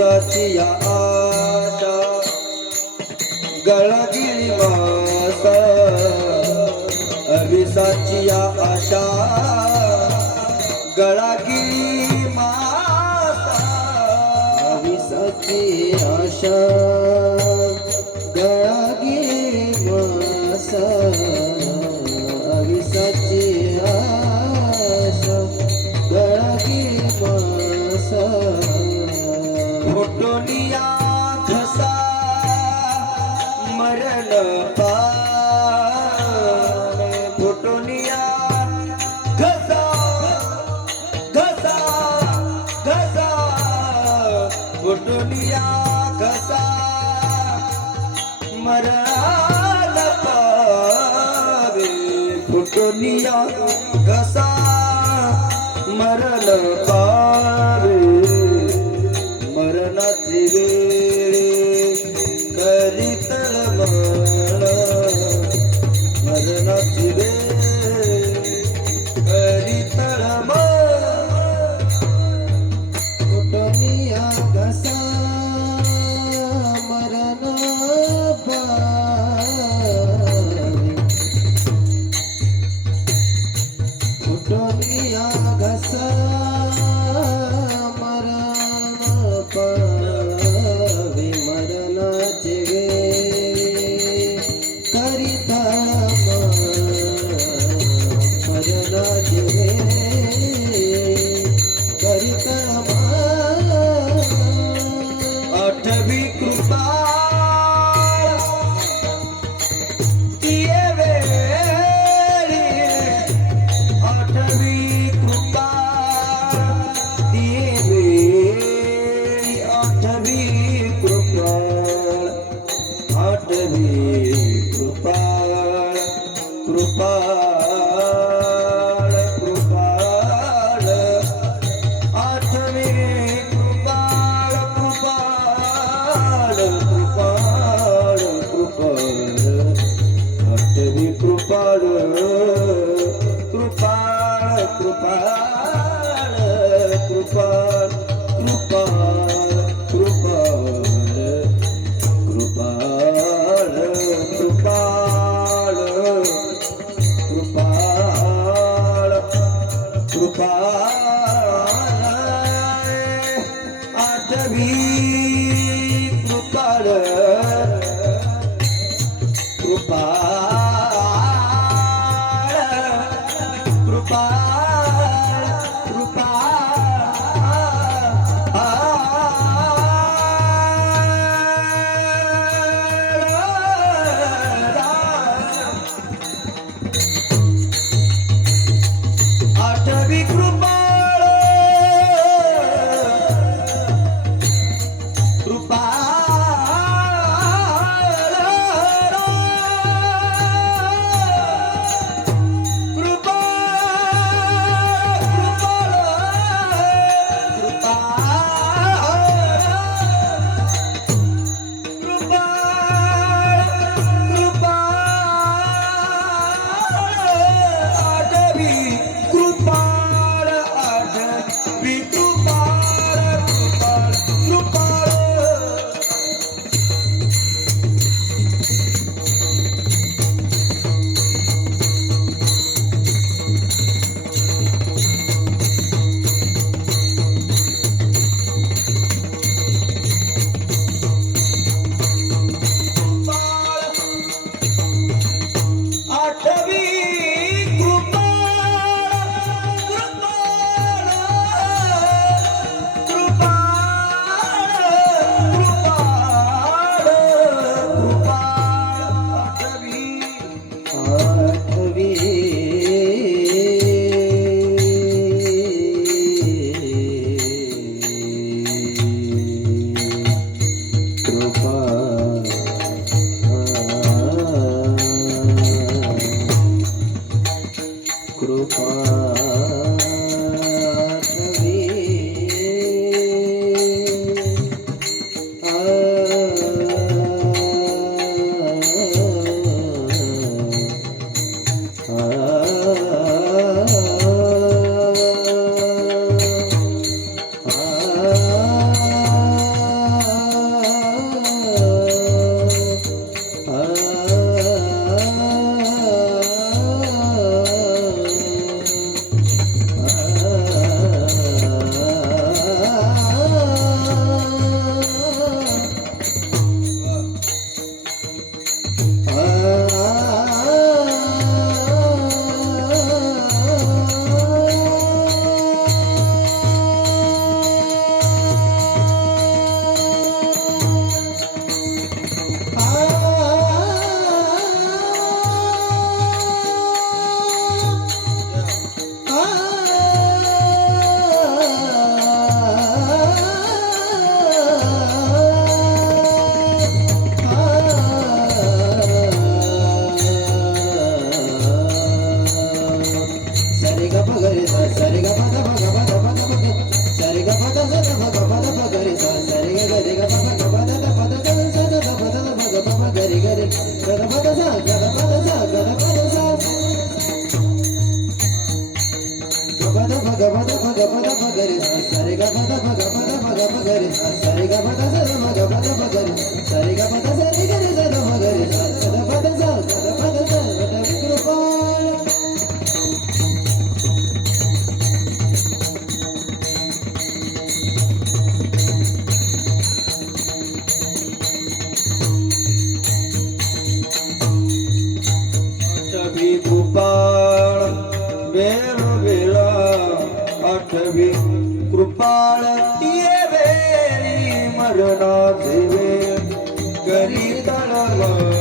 उसाची या आशा. गळागिरी मासा विसाची या आशा. गळागिरी मासा. विसाची आशा. बलिया कसा? मराल पावे फुटलिया कसा? Não pai. పగరి సరిగ పద పగ పద పద పద సరిగ పద సద పగ పద పగరి సరిగ గరిగ పద పద పద పద సద పద పగ పద గరి గరి గద పద స గద పద స గద పద స పద పగ పద పగ పద పగరి సరిగ పద పగ పద పగ పగరి సరిగ పద సద పగ పద పగరి సరిగ పద సరిగ గరి సద పగరి वेळोवेळा आठवी कृपाळ तिये वेळी मरणाचे वेळ करी तळला